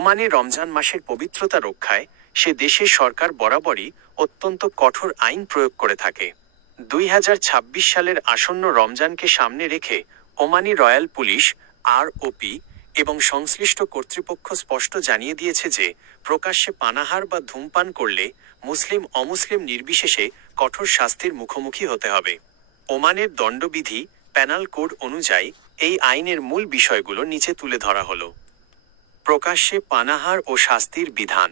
ওমানে রমজান মাসের পবিত্রতা রক্ষায় সে দেশের সরকার বরাবরই অত্যন্ত কঠোর আইন প্রয়োগ করে থাকে। 2026 সালের আসন্ন রমজানকে সামনে রেখে ওমানি রয়্যাল পুলিশ আরওপি এবং সংশ্লিষ্ট কর্তৃপক্ষ স্পষ্ট জানিয়ে দিয়েছে যে প্রকাশ্যে পানাহার বা ধূমপান করলে মুসলিম অমুসলিম নির্বিশেষে কঠোর শাস্তির মুখোমুখি হতে হবে। ওমানের দণ্ডবিধি প্যানাল কোড অনুযায়ী এই আইনের মূল বিষয়গুলো নিচে তুলে ধরা হলো। প্রকাশ্যে পানাহার ও শাস্তির বিধান।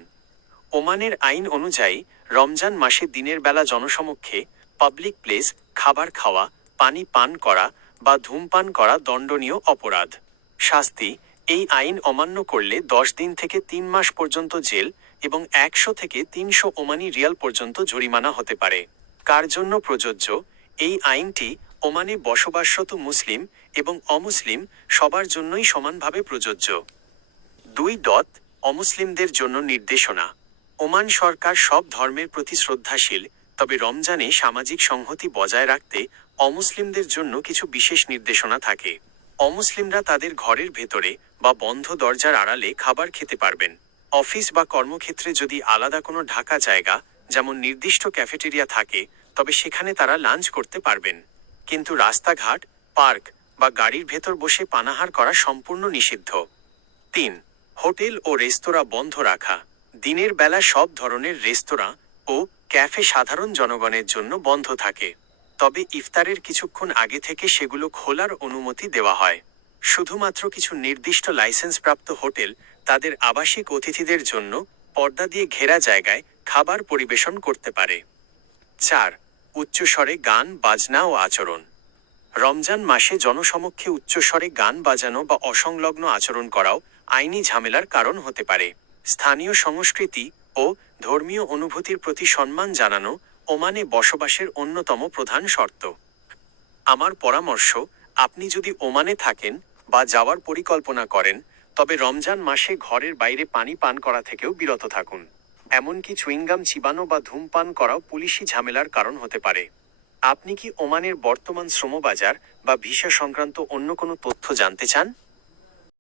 ওমানের আইন অনুযায়ী রমজান মাসে দিনের বেলা জনসমক্ষে পাবলিক প্লেস খাবার খাওয়া, পানি পান করা বা ধূমপান করা দণ্ডনীয় অপরাধ। শাস্তি: এই আইন অমান্য করলে 10 দিন থেকে 3 মাস পর্যন্ত জেল এবং 100 থেকে 300 ওমানি রিয়াল পর্যন্ত জরিমানা হতে পারে। কার জন্য প্রযোজ্য? এই আইনটি ওমানে বসবাসরত মুসলিম এবং অমুসলিম সবার জন্যই সমানভাবে প্রযোজ্য। 2. অমুসলিমদের জন্য নির্দেশনা। ওমান সরকার সব ধর্মের প্রতি শ্রদ্ধাশীল, তবে রমজানে সামাজিক সংহতি বজায় রাখতে অমুসলিমদের জন্য কিছু বিশেষ নির্দেশনা থাকে। অমুসলিমরা তাদের ঘরের ভেতরে বা বন্ধ দরজার আড়ালে খাবার খেতে পারবেন। অফিস বা কর্মক্ষেত্রে যদি আলাদা কোনো ঢাকা জায়গা, যেমন নির্দিষ্ট ক্যাফেটেরিয়া থাকে, তবে সেখানে তারা লাঞ্চ করতে পারবেন। কিন্তু রাস্তাঘাট, পার্ক বা গাড়ির ভেতর বসে পানাহার করা সম্পূর্ণ নিষিদ্ধ। 3. হোটেল ও রেস্তোরাঁ বন্ধ রাখা। দিনের বেলা সব ধরনের রেস্তোরাঁ ও ক্যাফে সাধারণ জনগণের জন্য বন্ধ থাকে, তবে ইফতারের কিছুক্ষণ আগে থেকে সেগুলো খোলার অনুমতি দেওয়া হয়। শুধুমাত্র কিছু নির্দিষ্ট লাইসেন্সপ্রাপ্ত হোটেল তাদের আবাসিক অতিথিদের জন্য পর্দা দিয়ে ঘেরা জায়গায় খাবার পরিবেশন করতে পারে। 4. উচ্চস্বরে গান বাজনা ও আচরণ। রমজান মাসে জনসমক্ষে উচ্চস্বরে গান বাজানো বা অসংলগ্ন আচরণ করাও আইনি ঝামেলার কারণ হতে পারে। স্থানীয় সংস্কৃতি ও ধর্মীয় অনুভূতির প্রতি সম্মান জানানো ওমানে বসবাসের অন্যতম প্রধান শর্ত। আমার পরামর্শ, আপনি যদি ওমানে থাকেন বা যাওয়ার পরিকল্পনা করেন, তবে রমজান মাসে ঘরের বাইরে পানি পান করা থেকেও বিরত থাকুন। এমনকি চুইংগাম চিবানো বা ধূমপান করাও পুলিশি ঝামেলার কারণ হতে পারে। আপনি কি ওমানের বর্তমান শ্রমবাজার বা ভিসা সংক্রান্ত অন্য কোনো তথ্য জানতে চান?